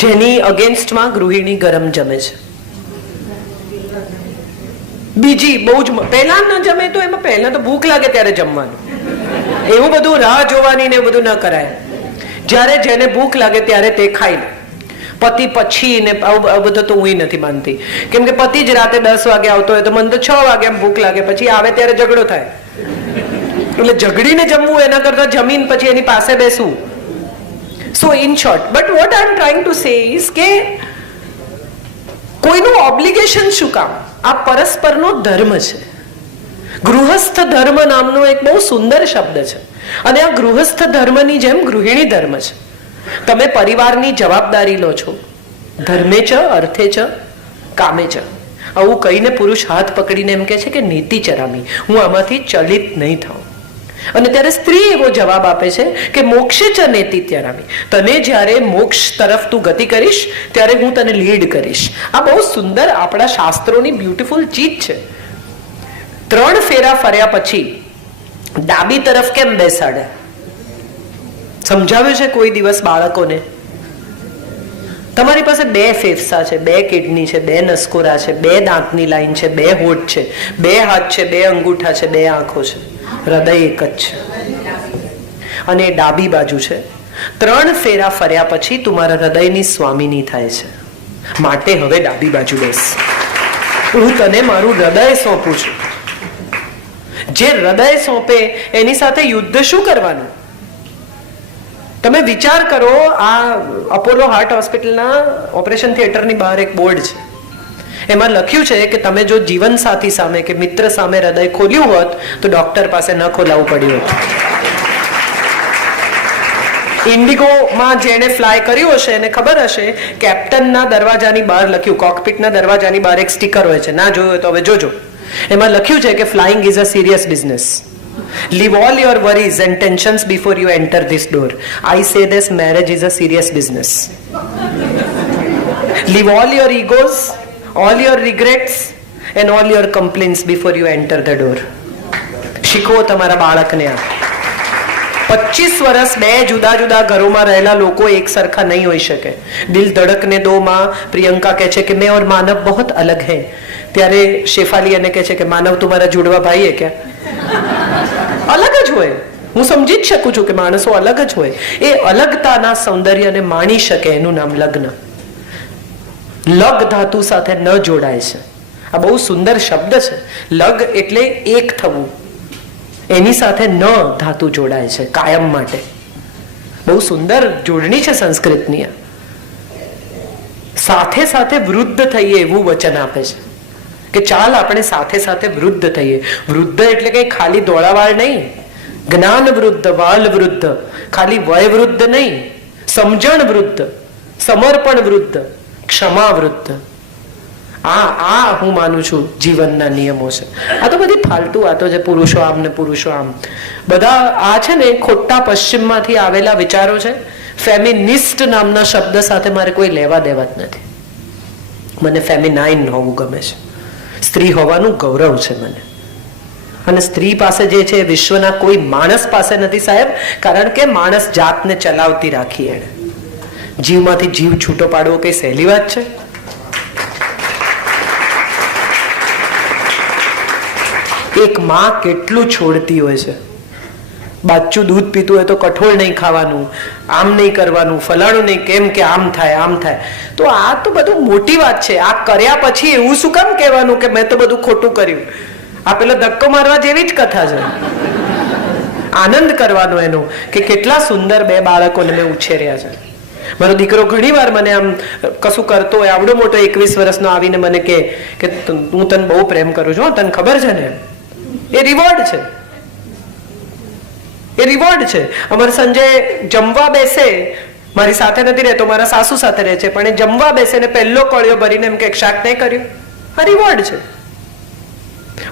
જેની અગેન્સ્ટમાં ગૃહિણી ગરમ જમે છે. બીજી બહુ જ પહેલા ન જમે તો એમાં પહેલા તો ભૂખ લાગે ત્યારે જમવાનું, એવું બધું રાહ જોવાની ને એવું બધું ન કરાય. જ્યારે જેને ભૂખ લાગે ત્યારે તે ખાઈ લે. પતિ પછી ને આવું બધું તો હું નથી માનતી, કેમ કે પતિ જ રાતે 10 વાગે આવતો હોય તો મને તો 6 વાગે એમ ભૂખ લાગે, પછી આવે ત્યારે ઝઘડો થાય. એટલે ઝઘડીને જમવું એના કરતા જમીન પછી એની પાસે બેસવું. સો in short, but what I M trying to say is કે કોઈનું ઓબ્લિગેશન શું કામ? આ પરસ્પરનો ધર્મ છે. ગૃહસ્થ ધર્મ નામનો એક બહુ સુંદર શબ્દ છે, અને આ ગૃહસ્થ ધર્મની જેમ ગૃહિણી ધર્મ છે. તમે પરિવારની જવાબદારી લો છો, ધર્મે ચ અર્થે ચ કામે ચ. આવું કહીને પુરુષ હાથ પકડીને એમ કહે છે કે નીતિ ચરામી, હું આમાંથી ચલિત નહીં થાઉં. અને ત્યારે સ્ત્રી એવો જવાબ આપે છે કે મોક્ષે ચ નેતિ ચરામી, તને જ્યારે મોક્ષ તરફ તું ગતિ કરીશ ત્યારે હું તને લીડ કરીશ. આ બહુ સુંદર આપણા શાસ્ત્રોની બ્યુટીફુલ ચીજ છે. 3 ફેરા ફર્યા પછી ડાબી તરફ કેમ બેસાડે? સમજાવ્યું છે કોઈ દિવસ બાળકોને? તમારી પાસે 2 ફેફસા છે, 2 કિડની છે, 2 નસકોરા છે, 2 દાંતની લાઈન છે, 2 હોઠ છે, 2 હાથ છે, 2 અંગૂઠા છે, 2 આંખો છે, હૃદય એક જ છે, અને ડાબી બાજુ છે. 3 ફેરા ફર્યા પછી તું મારા હૃદયની સ્વામીની થાય છે. માટે હવે ડાબી બાજુ બેસ. હું તને મારું હૃદય સોંપું છું. જે હૃદય સોંપે એની સાથે યુદ્ધ શું કરવાનું? તમે વિચાર કરો, આ અપોલો હાર્ટ હોસ્પિટલના ઓપરેશન થિયેટરની બહાર એક બોર્ડ છે, એમાં લખ્યું છે કે તમે જો જીવન સાથી સામે કે મિત્ર સામે હૃદય ખોલ્યું હોત તો ડોક્ટર પાસે ન ખોલાવવું પડ્યું હોત. ઇન્ડિગોમાં જેને ફ્લાય કર્યું હશે એને ખબર હશે, કેપ્ટનના દરવાજાની બહાર લખ્યું, કોકપિટના દરવાજાની બહાર એક સ્ટીકર હોય છે, ના જોયું હોય તો હવે જોજો. એમાં લખ્યું છે કે flying is a serious business. Leave all your worries and tensions before you enter this door. I say this, marriage is a serious business. Leave all your egos, all your regrets and all your complaints before you enter the door. શીખવો તમારા બાળકને. આ 25 વર્ષ 2 જુદા જુદા ઘરોમાં રહેલા લોકો એક સરખા નહીં હોઈ શકે. દિલ ધડકને દો માં પ્રિયંકા કહે છે કે મેં और मानव बहुत अलग है, ત્યારે શેફાલી એને કહે છે કે માનવ તમારા जुड़वा भाई है क्या? અલગ જ હોય. હું સમજી જ શકું છું કે માણસો અલગ જ હોય. એ અલગતાના સૌંદર્યને માણી શકે એનું નામ લગ્ન. લગ ધાતુ સાથે ન જોડાય છે. આ બહુ સુંદર શબ્દ છે. લગ એટલે એક થવું, એની સાથે ન ધાતુ જોડાય છે કાયમ માટે. બહુ સુંદર જોડણી છે સંસ્કૃતની. સાથે સાથે વૃદ્ધ થઈએ એવું વચન આપે છે કે ચાલ આપણે સાથે સાથે વૃદ્ધ થઈએ. વૃદ્ધ એટલે કઈ ખાલી દોડાવાળ નહીં, જ્ઞાન વૃદ્ધ, વાલ વૃદ્ધ, ખાલી વય વૃદ્ધ નહીં, સમજણ વૃદ્ધ, સમર્પણ વૃદ્ધ, ક્ષમા વૃદ્ધ. આ હું માનું છું જીવનના નિયમો છે. આ તો બધી ફાલતુ વાતો છે, પુરુષો આમ ને પુરુષો આમ. બધા આ છે ને ખોટા પશ્ચિમમાંથી આવેલા વિચારો છે. ફેમિનિસ્ટ નામના શબ્દ સાથે મારે કોઈ લેવા દેવા જ નથી. મને ફેમિનાઇન હોવું ગમે છે. સ્ત્રી હોવાનું ગૌરવ છે મને. અને સ્ત્રી પાસે જે છે વિશ્વના કોઈ માણસ પાસે નથી સાહેબ, કારણ કે માણસ જાતને ચલાવતી રાખી એને. જીવમાંથી જીવ છૂટો પાડવો કઈ સહેલી વાત છે? એક માં કેટલું છોડતી હોય છે. બાચ્ચું દૂધ પીતું હોય તો કઠોળ નહીં ખાવાનું, આમ નહીં કરવાનું, ફલાણું નહીં, કેમ કે આમ થાય આમ થાય. તો આ તો બધું મોટી વાત છે. આ કર્યા પછી એવું શું કામ કહેવાનું કે મેં તો બધું ખોટું કર્યું? આ પેલો ધક્કો મારવા જેવી જ કથા છે. આનંદ કરવાનો એનો કે કેટલા સુંદર 2 બાળકોને મેં ઉછેર્યા છે. મારો દીકરો ઘણી વાર મને આમ કશું કરતો હોય, આવડો મોટો 21 વર્ષનો આવીને મને કે હું તને બહુ પ્રેમ કરું છું, તને ખબર છે ને? એ રિવોર્ડ છે. એ રિવોર્ડ છે. અમારે સંજય જમવા બેસે, મારી સાથે નથી રહેતો, મારા સાસુ સાથે રહે છે, પણ એ જમવા બેસે ને પહેલો કોળિયો ભરીને એમ કે શાક નહીં કર્યું. આ રિવોર્ડ છે.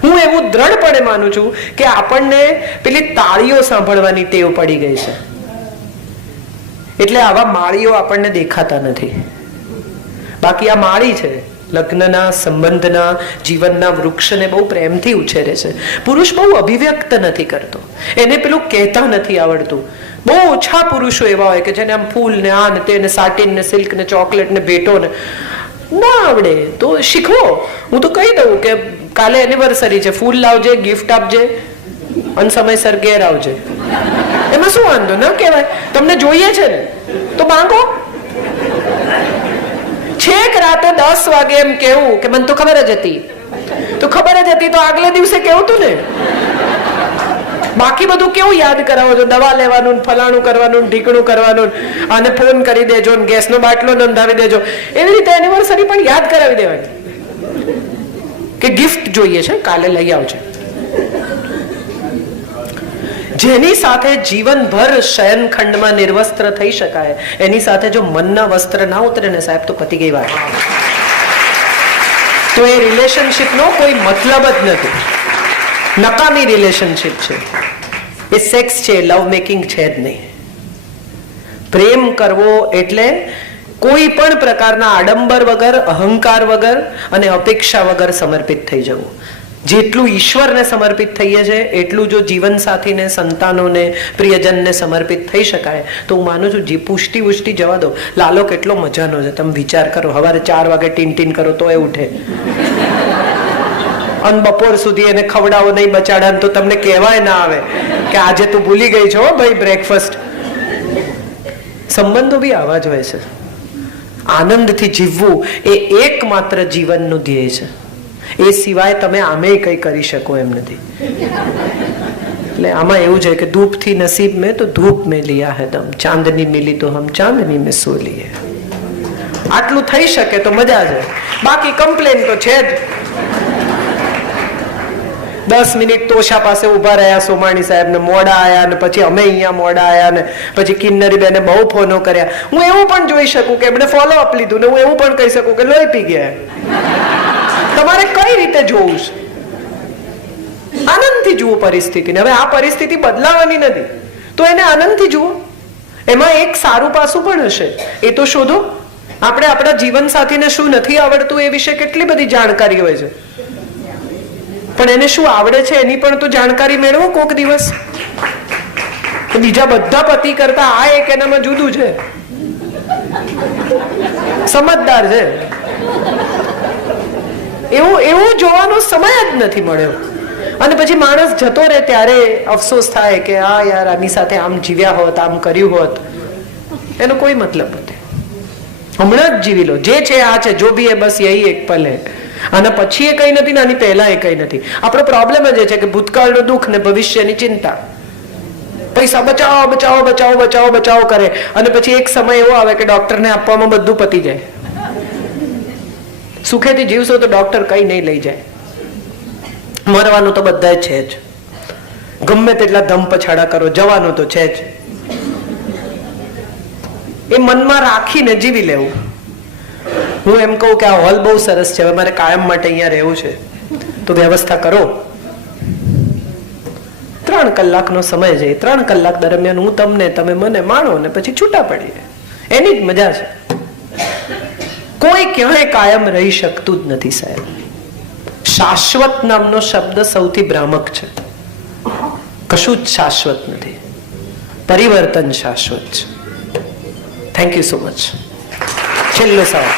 હું એવું દ્રઢપણે માનું છું કે આપણને પેલી તાળીઓ સાંભળવાની ટેવ પડી ગઈ છે, એટલે આવા માળીઓ આપણને દેખાતા નથી. બાકી આ માળી છે, લગ્નના સંબંધના જીવનના વૃક્ષને બહુ પ્રેમથી ઉછેરે છે. પુરુષ બહુ અભિવ્યક્ત નથી કરતો, એને પેલું કહેતા નથી આવડતું. બહુ ઓછા પુરુષો એવા હોય કે જેને આમ ફૂલ ને આ ને તે ને સાટીન ને સિલ્ક ને ચોકલેટ ને ભેટો ને ના આવડે તો શીખવો. હું તો કહી દઉં કે કાલે એનિવર્સરી છે, ફૂલ લાવજે, ગિફ્ટ આપજે અને સમયસર ઘેર આવજે. એમાં શું વાંધો ન કહેવાય? તમને જોઈએ છે ને તો માંગો. છેક રાતે 10 વાગે એમ કેવું કે મને તો ખબર જ હતી, તો ખબર જ હતી તો આગલે દિવસે કેવું તું ને. બાકી બધું કેવું યાદ કરાવો છો? દવા લેવાનું, ફલાણું કરવાનું, ઢીકણું કરવાનું, અને ફોન કરી દેજો, ગેસનો બાટલો નોંધાવી દેજો. એવી રીતે એનિવર્સરી પણ યાદ કરાવી દેવાની કે ગિફ્ટ જોઈએ છે, કાલે લઈ આવજો. જેની સાથે જીવનભર શયનખંડમાં નિર્વસ્ત્ર થઈ શકાય, એની સાથે જો મનના વસ્ત્ર ના ઉતરે ને સાહેબ, તો પતી ગઈ વાત. તો એ રિલેશનશિપનો કોઈ મતલબ જ નથી, નકામી રિલેશનશિપ છે. એ સેક્સ છે, લવ મેકિંગ છે જ નહીં. પ્રેમ કરવો એટલે કોઈ પણ પ્રકારના આડંબર વગર, અહંકાર વગર અને અપેક્ષા વગર સમર્પિત થઈ જવું. જેટલું ઈશ્વરને સમર્પિત થઈએ છે એટલું જો જીવન સાથીને, સંતાનોને, પ્રિયજનને સમર્પિત થઈ શકાય તો હું માનું છું પુષ્ટિ વૃષ્ટિ જવા દો. લાલો કેટલો મજાનો છે, તમે વિચાર કરો. સવારે 4 વાગે ટીન કરો તો એ ઉઠે, અને બપોર સુધી એને ખવડાવો નહીં, બચાડા તો તમને કહેવાય ના આવે કે આજે તું ભૂલી ગઈ છો ભાઈ બ્રેકફાસ્ટ. સંબંધો બી આવા જ હોય છે. આનંદથી જીવવું એ એકમાત્ર જીવનનું ધ્યેય છે. એ સિવાય તમે આમે કઈ કરી શકો એમ નથી. એટલે આમાં એવું છે કે ધૂપ થી નસીબ મેં તો ધૂપ મેં લિયા હે દમ, ચાંદની મિલી તો હમ ચાંદની મેં સો લીએ. આટલું થઈ શકે તો મજા છે, બાકી કમ્પ્લેન તો છે જ. 10 મિનિટ તોશા પાસે ઉભા રહ્યા સોમાણી સાહેબ ને, મોડા આયા ને પછી અમે અહીંયા મોડા આયા ને પછી કિન્નરી બેને બહુ ફોનો કર્યા. હું એવું પણ જોઈ શકું કે એમણે ફોલો અપ લીધું ને હું એવું પણ કહી શકું કે લોહી પી ગયા. તમારે કઈ રીતે જોવું છે? આનંદથી જુઓ પરિસ્થિતિને. હવે આ પરિસ્થિતિ બદલાવાની નથી તો એને આનંદથી જુઓ. એમાં એક સારું પાસું પણ હશે, એ તો શોધો. આપણે આપણા જીવન સાથીને શું નથી આવડતું એ વિશે કેટલી બધી જાણકારી હોય છે, પણ એને શું આવડે છે એની પણ તો જાણકારી મેળવો કોક દિવસ. બીજા બધા પતિ કરતા આ એક એનામાં જુદું છે, સમજદાર છે. એવું જોવાનો સમય જ નથી મળ્યો. અને પછી માણસ જતો રહે ત્યારે અફસોસ થાય કે આ યાર આની સાથે આમ જીવ્યા હોત, આમ કર્યું હોત. એનો કોઈ મતલબ નથી. હમણાં જ જીવી લો, જે છે આ છે, જો બી એ બસ યહી એક પલ હે. અને પછી એ કઈ નથી ને આની પહેલા એ કઈ નથી. આપણો પ્રોબ્લેમ જ છે કે ભૂતકાળનું દુઃખ ને ભવિષ્યની ચિંતા. પૈસા બચાવો બચાવો બચાવો બચાવો બચાવો કરે અને પછી એક સમય એવો આવે કે ડોક્ટરને આપવામાં બધું પતી જાય. સુખેથી જીવશો તો ડોક્ટર કઈ નહીં લઈ જાય. મરવાનું તો બધા છે જ, ગમે તેટલા ધમ પછાડા કરો, જવાનું તો છે જ. એ મનમાં રાખીને જીવી લેવું. હું એમ કહું કે આ હોલ બહુ સરસ છે, હવે મારે કાયમ માટે અહીંયા રહેવું છે તો વ્યવસ્થા કરો. 3 કલાકનો સમય છે, 3 કલાક દરમિયાન હું તમને, તમે મને માણો ને પછી છૂટા પડીએ. એની જ મજા છે. કોઈ ક્યાંય કાયમ રહી શકતું જ નથી સાહેબ. શાશ્વત નામનો શબ્દ સૌથી ભ્રામક છે. કશું જ શાશ્વત નથી, પરિવર્તન શાશ્વત છે. Thank you so much. છેલ્લો સવાલ.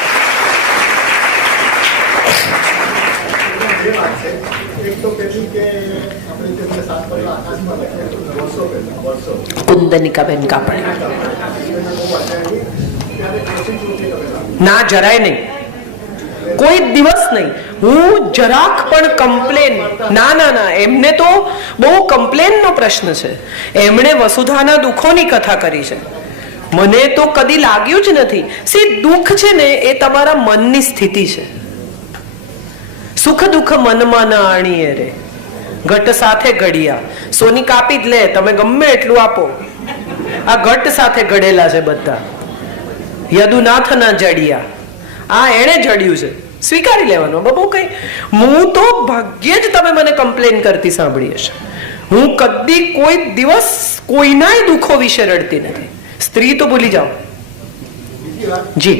કુંદનિકાબેન કાપડ. ના, જરાય નહીં, કોઈ દિવસ નહીં. હું જરાક પણ કમ્પ્લેન ના ના ના. એમને તો બહુ કમ્પ્લેન નો પ્રશ્ન છે. એમણે વસુધાના દુઃખોની કથા કરી છે. મને તો કદી લાગ્યું જ નથી. દુઃખ છે ને એ તમારા મનની સ્થિતિ છે. સુખ દુઃખ મનમાં ના આણીએ રે, ઘટ સાથે ઘડિયા. સોની કાપી જ લે, તમે ગમે એટલું આપો. આ ઘટ સાથે ઘડેલા છે બધા. યદુનાથના જડિયા, આ એણે જડ્યું છે, સ્વીકારી લેવાનું. બહુ કઈ. હું તો ભાગ્યે જ તમે મને કમ્પ્લેન કરતી સાંભળી હશે. હું કદી કોઈ દિવસ કોઈનાય દુઃખો વિશે રડતી નથી. સ્ત્રી તો ભૂલી જાઓ. જી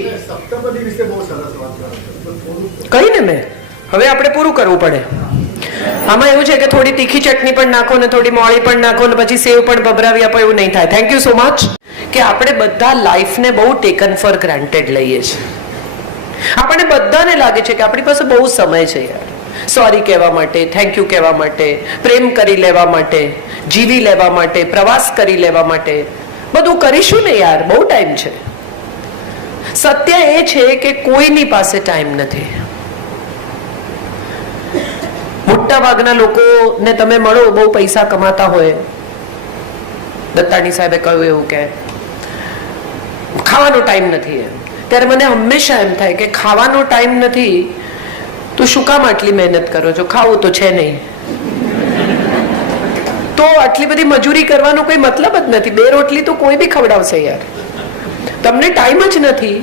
કઈ ને મેં હવે આપણે પૂરું કરવું પડે. આમાં એવું છે કે થોડી તીખી ચટણી પણ નાખો ને થોડી મોળી પણ નાખો ને પછી સેવ પણ ભભરાવી આપો, એવું નહીં થાય. Thank you so much. કે આપણે બધા લાઈફને બહુ ટેકન ફોર ગ્રાન્ટેડ લઈએ છીએ. આપણને બધાને લાગે છે કે આપણી પાસે બહુ સમય છે યાર, સોરી કહેવા માટે, થેન્ક યુ કહેવા માટે, પ્રેમ કરી લેવા માટે, જીવી લેવા માટે, પ્રવાસ કરી લેવા માટે, બધું કરીશું ને યાર, બહુ ટાઈમ છે. સત્ય એ છે કે કોઈની પાસે ટાઈમ નથી. મોટા ભાગના લોકોને તમે મળો, બહુ પૈસા કમાતા હોય, દત્તાણી સાહેબે કહ્યું એવું કે ખાવાનો ટાઈમ નથી એમ, ત્યારે મને હંમેશા એમ થાય કે ખાવાનો ટાઈમ નથી તો શું કામ આટલી મહેનત કરો છો? ખાવું તો છે નહીં, તો આટલી બધી મજૂરી કરવાનો કોઈ મતલબ જ નથી. 2 રોટલી તો કોઈ બી ખવડાવશે યાર. તમને ટાઈમ જ નથી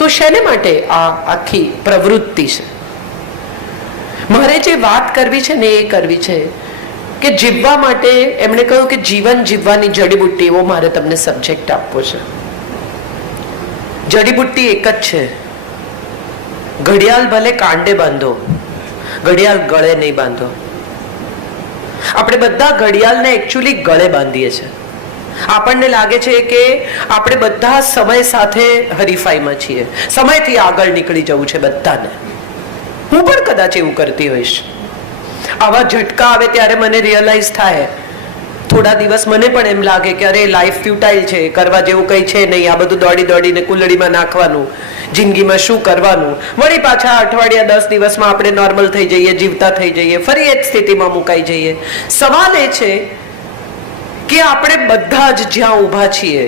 તો શેને માટે આ આખી પ્રવૃત્તિ છે? મારે જે વાત કરવી છે ને એ કરવી છે કે જીવવા માટે એમણે કહ્યું કે જીવન જીવવાની જડીબુટ્ટી, એવો મારે તમને સબ્જેક્ટ આપવો છે. જડીબુટ્ટી એક જ છે, ઘડિયાળ ભલે કાંડે બાંધો, ઘડિયાળ ગળે નહીં બાંધો. આપણે બધા ઘડિયાળને એકચ્યુઅલી ગળે બાંધીએ છીએ. આપણને લાગે છે કે આપણે બધા સમય સાથે હરીફાઈમાં છીએ, સમયથી આગળ નીકળી જવું છે બધાને. હું પણ કદાચ એવું કરતી હોઈશ. આવા ઝટકા આવે ત્યારે મને રિયલાઇઝ થાય, થોડા દિવસ મને પણ એમ લાગે કે અરે લાઈફ ફ્યુટાઇલ છે, કરવા જેવું કંઈ છે નહીં, આ બધું દોડી દોડીને કુલડીમાં નાખવાનું, જિંદગીમાં શું કરવાનું. વળી પાછા અઠવાડિયા 10 દિવસમાં આપણે નોર્મલ થઈ જઈએ, જીવતા થઈ જઈએ, ફરી એ જ સ્થિતિમાં મુકાઈ જઈએ. સવાલ એ છે કે આપણે બધા જ જ્યાં ઊભા છીએ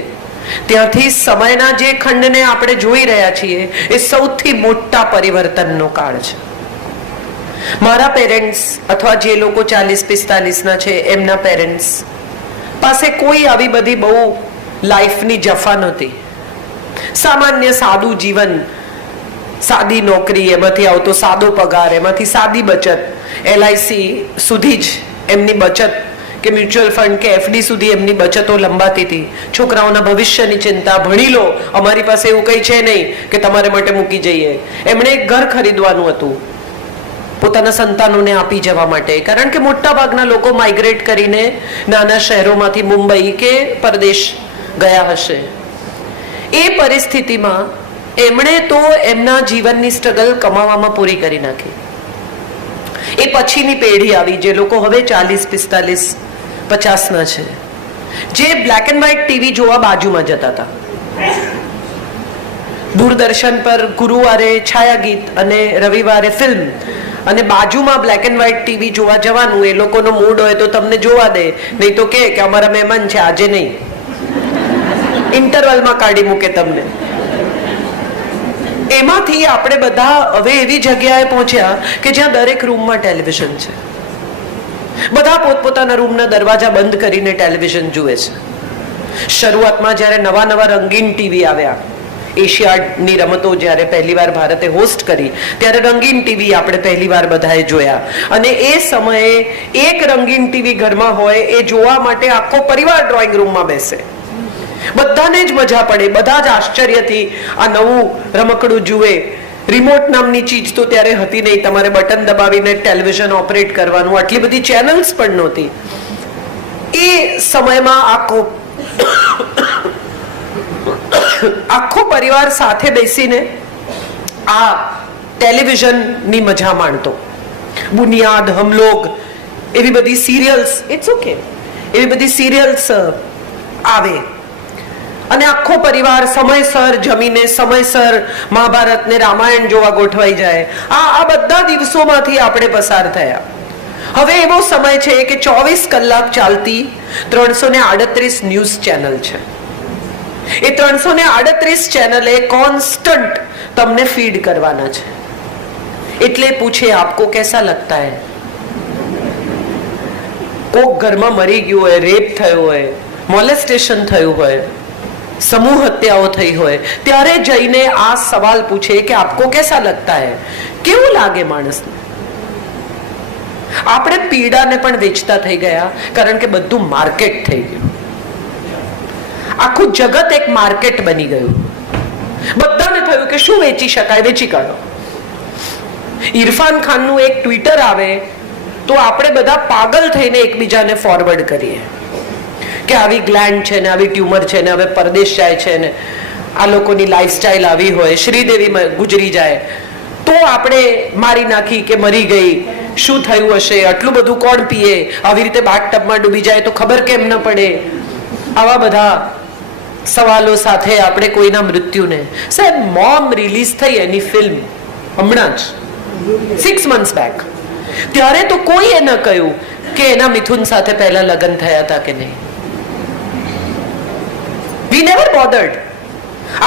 ત્યાંથી સમયના જે ખંડને આપણે જોઈ રહ્યા છીએ એ સૌથી મોટા પરિવર્તનનો કાળ છે. મારા પેરેન્ટ્સ અથવા જે લોકો 40-45 ના છે એમના પેરેન્ટ્સ પાસે કોઈ આવી બધી બહુ લાઈફની જફા નહોતી. સામાન્ય સાદું જીવન, સાદી નોકરી, એમાંથી આવતો સાદો પગાર, એમાંથી સાદી બચત, LIC સુધી જ એમની બચત કે મ્યુચ્યુઅલ ફંડ કે FD સુધી એમની બચતો લંબાતી હતી. છોકરાઓના ભવિષ્યની ચિંતા, ભણી લો, અમારી પાસે એવું કંઈ છે નહીં કે તમારે માટે મૂકી જઈએ. એમણે એક ઘર ખરીદવાનું હતું પોતાના સંતાનોને આપી જવા માટે, કારણ કે મોટા ભાગના લોકો માઇગ્રેટ કરીને નાના શહેરોમાંથી મુંબઈ કે પરદેશ ગયા હશે. એ પરિસ્થિતિમાં એમણે તો એમના જીવનની સ્ટ્રગલ કમાવામાં પૂરી કરી નાખી. એ પછીની પેઢી આવી જે લોકો હવે 40-45-50 ના છે, જે બ્લેક એન્ડ વ્હાઇટ ટીવી જોવા બાજુમાં જતા હતા. દૂરદર્શન પર ગુરુવારે છાયા ગીત અને રવિવારે ફિલ્મ, અને બાજુમાં બ્લેક એન્ડ વ્હાઇટ ટીવી જોવા જવાનું. એ લોકોનો મૂડ હોય તો તમને જોવા દે, નહીં તો કે અમારા મહેમાન છે આજે નહીં, ઇન્ટરવલમાં કાઢી મૂકે તમને. એમાંથી આપણે બધા હવે એવી જગ્યાએ પહોંચ્યા કે જ્યાં દરેક રૂમમાં ટેલિવિઝન છે. બધા પોતપોતાના રૂમના દરવાજા બંધ કરીને ટેલિવિઝન જુએ છે. શરૂઆતમાં જ્યારે નવા નવા રંગીન ટીવી આવ્યા, એશિયાડની રમતો જ્યારે પહેલીવાર ભારતે હોસ્ટ કરી ત્યારે રંગીન ટીવી આપણે પહેલીવાર બધાએ જોયા. અને એ સમયે એક રંગીન ટીવી ઘરમાં હોય એ જોવા માટે આખો પરિવાર ડ્રોઈંગ રૂમમાં બેસે. બધાને જ મજા પડે, બધા જ આશ્ચર્યથી આ નવું રમકડું જુએ. રિમોટ નામની ચીજ તો ત્યારે હતી નહીં, તમારે બટન દબાવીને ટેલિવિઝન ઓપરેટ કરવાનું, આટલી બધી ચેનલ્સ પણ નહોતી. એ સમયમાં આખો પરિવાર સાથે બેસીને આ ટેલિવિઝનની મજા માણતો. બુનિયાદ, હમલોગ, એવી બધી સિરિયલ્સ, ઇટ્સ ઓકે, એવી બધી સિરિયલ્સ આવે અને આખો પરિવાર સમયસર જમીને સમયસર મહાભારત ને રામાયણ જોવા ગોઠવાઈ જાય. આ બધા દિવસોમાંથી આપણે પસાર થયા. હવે એવો સમય છે કે 24 કલાક ચાલતી 338 ન્યૂઝ ચેનલ છે. એ 338 ચેનલે કોન્સ્ટન્ટ તમને ફીડ કરવાના છે. એટલે પૂછે આપકો કેસા લગતા હૈ? કોક ઘરમાં મરી ગયું હોય, રેપ થયો હોય, મોલેસ્ટેશન થયું હોય, સમૂહ હત્યાઓ થઈ હોય, ત્યારે જઈને આ સવાલ પૂછે કે આપકો કેસા લગતા હૈ? કેવું લાગે માણસને? આપણે પીડાને પણ વેચતા થઈ ગયા, કારણ કે બધું માર્કેટ થઈ ગયું. આખું જગત એક માર્કેટ બની ગયું. બધાને થયું કે શું વેચી શકાય, વેચી કાઢો. ઇરફાન ખાનનું એક ટ્વિટર આવે તો આપણે બધા પાગલ થઈને એકબીજાને ફોરવર્ડ કરીએ કે આવી ગ્લેન્ડ છે ને, આવી ટ્યુમર છે ને, હવે પરદેશ જાય છે ને, આ લોકોની લાઈફસ્ટાઈલ આવી હોય, શ્રીદેવી ગુજરી જાય તો આપણે મારી નાખી કે મરી ગઈ, શું થયું હશે, આટલું બધું કોણ પીએ, આવી રીતે બાથટબમાં ડૂબી જાય તો ખબર કેમ ન પડે, આવા બધા સવાલો સાથે આપણે કોઈના મૃત્યુને. સાહેબ, મોમ રિલીઝ થઈ એની ફિલ્મ હમણાં જ 6 months બેક, ત્યારે તો કોઈએ ન કહ્યું કે એના મિથુન સાથે પહેલા લગ્ન થયા હતા કે નહીં. We never bothered.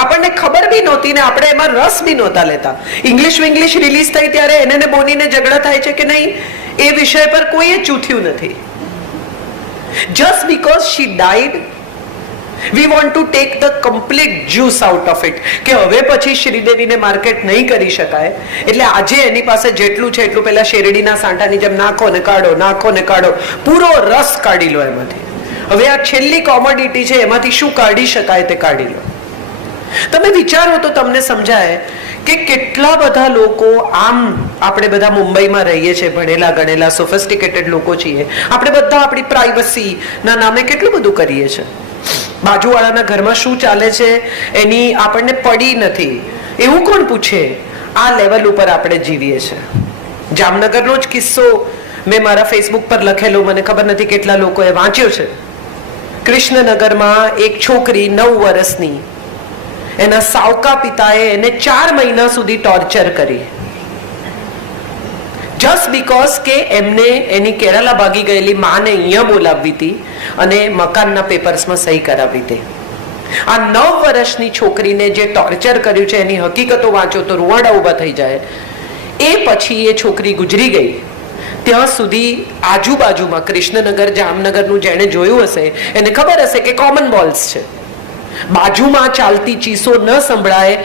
આપણને ખબર બી નહોતી ને આપણે એમાં રસ બી નહોતા લેતા. ઇંગ્લિશ રિલીઝ થઈ ત્યારે એને ને બોનીને ઝઘડા થાય છે કે નહીં એ વિષય પર કોઈએ ચૂથ્યું નથી. Just because she died we want to take the complete juice out of it, કે હવે પછી શ્રીદેવીને માર્કેટ નહીં કરી શકાય, એટલે આજે એની પાસે જેટલું છે એટલું પેલા શેરડીના સાંઠાની જેમ નાખો ને કાઢો, પૂરો રસ કાઢી લો એમાંથી. હવે આ છેલ્લી કોમોડિટી છે, એમાંથી શું કાઢી શકાય તે કાઢી લો. તમે વિચારો તો તમને સમજાય કે કેટલા બધા લોકો, આમ આપણે બધા મુંબઈમાં રહીએ છીએ, ભણેલા ગણેલા સોફિસ્ટિકેટેડ લોકો છીએ, આપણે બધા આપણી પ્રાઇવસી ના નામે કેટલું બધું કરીએ છીએ. બાજુવાળાના ઘરમાં શું ચાલે છે એની આપણને પડી નથી એવું કોણ પૂછે? આ લેવલ ઉપર આપણે જીવીએ છીએ. જામનગરનો જ કિસ્સો મેં મારા ફેસબુક પર લખેલો, મને ખબર નથી કેટલા લોકોએ વાંચ્યો છે. કૃષ્ણનગરમાં એક છોકરી 9 વર્ષની, એના સાવકા પિતાએ એને 4 મહિના સુધી ટોર્ચર કરી, જસ્ટ બીકોઝ કે એમને એની કેરાલા ભાગી ગયેલી માને અહીંયા બોલાવવી હતી અને મકાનના પેપર્સમાં સહી કરાવી હતી. આ 9 વર્ષની છોકરીને જે ટોર્ચર કર્યું છે એની હકીકતો વાંચો તો રૂવાડા ઊભા થઈ જાય. એ પછી એ છોકરી ગુજરી ગઈ. ત્યાં સુધી આજુબાજુમાં કૃષ્ણનગર, જામનગરનું જેણે જોયું હશે એને ખબર હશે કે કોમન બોલ્સ છે. બાજુમાં ચાલતી ચીસો ન સંભળાય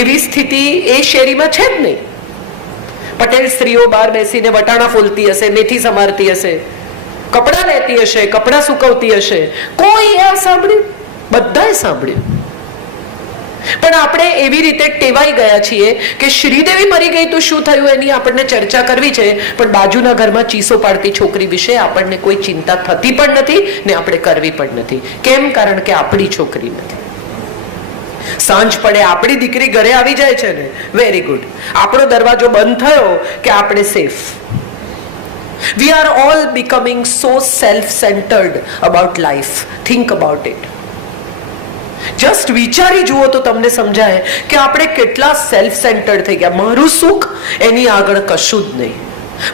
એવી સ્થિતિ એ શેરીમાં છે જ નહીં. પટેલ સ્ત્રીઓ બહાર બેસીને વટાણા ફોલતી હશે, મેથી સમારતી હશે, કપડાં લેતી હશે, કપડાં સુકવતી હશે. કોઈ આ સાંભળ્યું? બધાએ સાંભળ્યું. પણ આપણે એવી રીતે ટેવાઈ ગયા છીએ કે શ્રીદેવી મરી ગઈ તો શું થયું એની આપણને ચર્ચા કરવી છે, પણ બાજુના ઘરમાં ચીસો પાડતી છોકરી વિશે આપણને કોઈ ચિંતા થતી પણ નથી ને આપણે કરવી પણ નથી. કેમ? કારણ કે આપણી છોકરી નથી. સાંજ પડે આપણી દીકરી ઘરે આવી જાય છે ને, વેરી ગુડ, આપણો દરવાજો બંધ થયો કે આપણે safe. We are all becoming so self-centered about life. Think about it. Just વિચારી જુઓ તો તમને સમજાય કે આપણે કેટલા સેલ્ફ સેન્ટર્ડ થઈ ગયા. મારું સુખ એની આગળ કશું જ નહીં,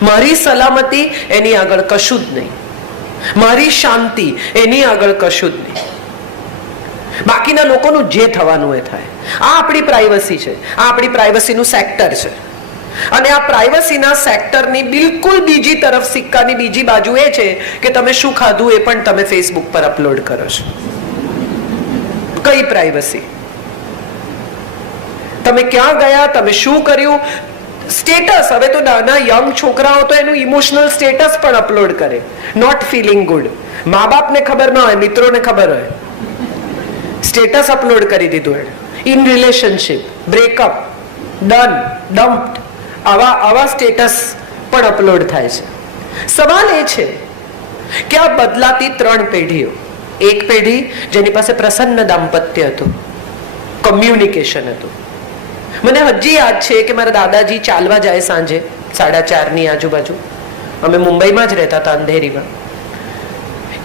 મારી સલામતી એની આગળ કશું જ નહીં, મારી શાંતિ એની આગળ કશું જ નહીં. બાકીના લોકોનું જે થવાનું એ થાય. આ આપણી પ્રાઇવસી છે, આ આપણી પ્રાઇવસીનું સેક્ટર છે. અને આ પ્રાઇવસીના સેક્ટરની બિલકુલ બીજી તરફ સિક્કાની બીજી બાજુ એ છે કે તમે શું ખાધું એ પણ તમે ફેસબુક પર અપલોડ કરો છો. કઈ પ્રાઇવસી? તમે ક્યાં ગયા, તમે શું કર્યું, સ્ટેટસ. હવે તો નાના યંગ છોકરાઓ તો એનું ઇમોશનલ સ્ટેટસ પણ અપલોડ કરે, નોટ ફીલિંગ ગુડ. મા બાપને ખબર ન હોય, મિત્રોને ખબર હોય, સ્ટેટસ અપલોડ કરી દીધું એને. ઇન રિલેશનશિપ, બ્રેકઅપ, ડન, ડમ્પ્ડ, આવા સ્ટેટસ પણ અપલોડ થાય છે. સવાલ એ છે કે આ બદલાતી 3 પેઢીઓ, એક પેઢી જેની પાસે પ્રસન્ન દાંપત્ય હતું, કમ્યુનિકેશન હતું. મને હજી યાદ છે કે મારા દાદાજી ચાલવા જાય સાંજે 4:30 આજુબાજુ, અમે મુંબઈમાં જ રહેતા હતા, અંધેરીમાં.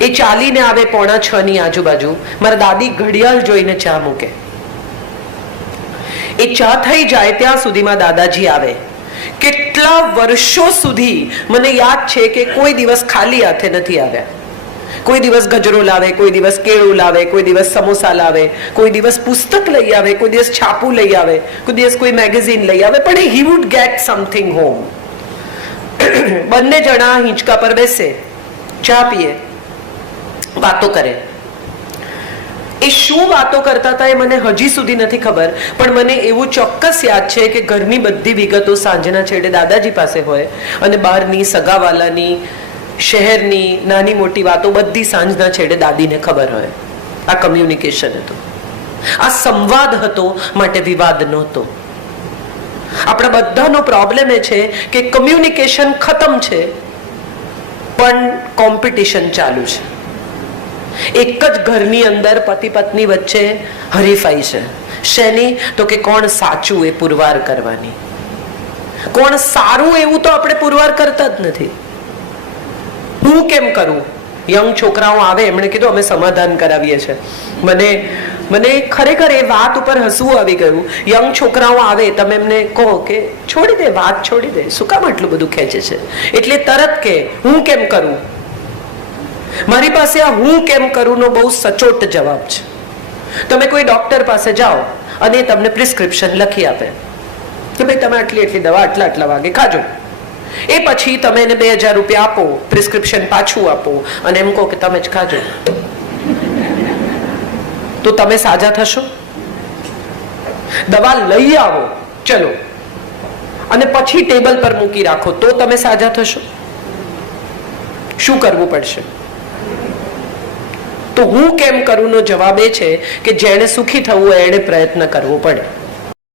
એ ચાલીને આવે 5:45 આજુબાજુ, મારા દાદી ઘડિયાળ જોઈને ચા મૂકે. એ ચા થઈ જાય ત્યાં સુધીમાં દાદાજી આવે. કેટલા વર્ષો સુધી મને યાદ છે કે કોઈ દિવસ ખાલી હાથે નથી આવ્યા. કોઈ દિવસ ગજરો લાવે, કોઈ દિવસ કેળું લાવે, કોઈ દિવસ સમોસા લાવે, કોઈ દિવસ પુસ્તક લઈ આવે, કોઈ દિવસ છાપું લઈ આવે, કોઈ દિવસ કોઈ મેગેઝીન લઈ આવે, પણ he would get something home. બંને જણા હિંચકા પર બેસે, ચા પીએ, વાતો કરે. એ શું વાતો કરતા હતા એ મને હજી સુધી નથી ખબર, પણ મને એવું ચોક્કસ યાદ છે કે ઘરની બધી વિગતો સાંજના છેડે દાદાજી પાસે હોય અને બહારની, સગાવાલાની, શહેરની નાની મોટી વાતો બધી સાંજના છેડે દાદીને ખબર હોય. આ કમ્યુનિકેશન હતું, આ સંવાદ હતો, માટે વિવાદ નહોતો. આપણા બધાનો પ્રોબ્લેમ એ છે કે કમ્યુનિકેશન ખતમ છે પણ કોમ્પિટિશન ચાલુ છે. એક જ ઘરની અંદર પતિ પત્ની વચ્ચે હરીફાઈ છે. શેની? તો કે કોણ સાચું એ પુરવાર કરવાની. કોણ સારું એવું તો આપણે પુરવાર કરતા જ નથી. હું કેમ કરું? યંગ છોકરાઓ આવે, એમણે કીધું અમે સમાધાન કરાવીએ છીએ. મને ખરેખર એ વાત ઉપર હસવું આવી ગયું. યંગ છોકરાઓ આવે, તમે એમને કહો કે છોડી દે, વાત છોડી દે, શું કામ આટલું બધું ખેંચે છે? એટલે તરત કે હું કેમ કરું. મારી પાસે આ હું કેમ કરું નો બહુ સચોટ જવાબ છે. તમે કોઈ ડોક્ટર પાસે જાઓ અને તમને પ્રિસ્ક્રિપ્શન લખી આપે કે ભાઈ તમે આટલી આટલી દવા આટલા આટલા વાગે ખાજો. એ પછી તમે એને 2000 રૂપિયા આપો, પ્રિસ્ક્રિપ્શન પાછું આપો અને એમ કહો કે તમે જ ખાજો, તો તમે સાજા થશો? દવા લઈ આવો ચલો અને પછી ટેબલ પર મૂકી રાખો, તો તમે સાજા થશો? શું કરવું પડશે? તો હું કેમ કરું નો જવાબ એ છે કે જેણે સુખી થવું હોય એણે પ્રયત્ન કરવો પડે.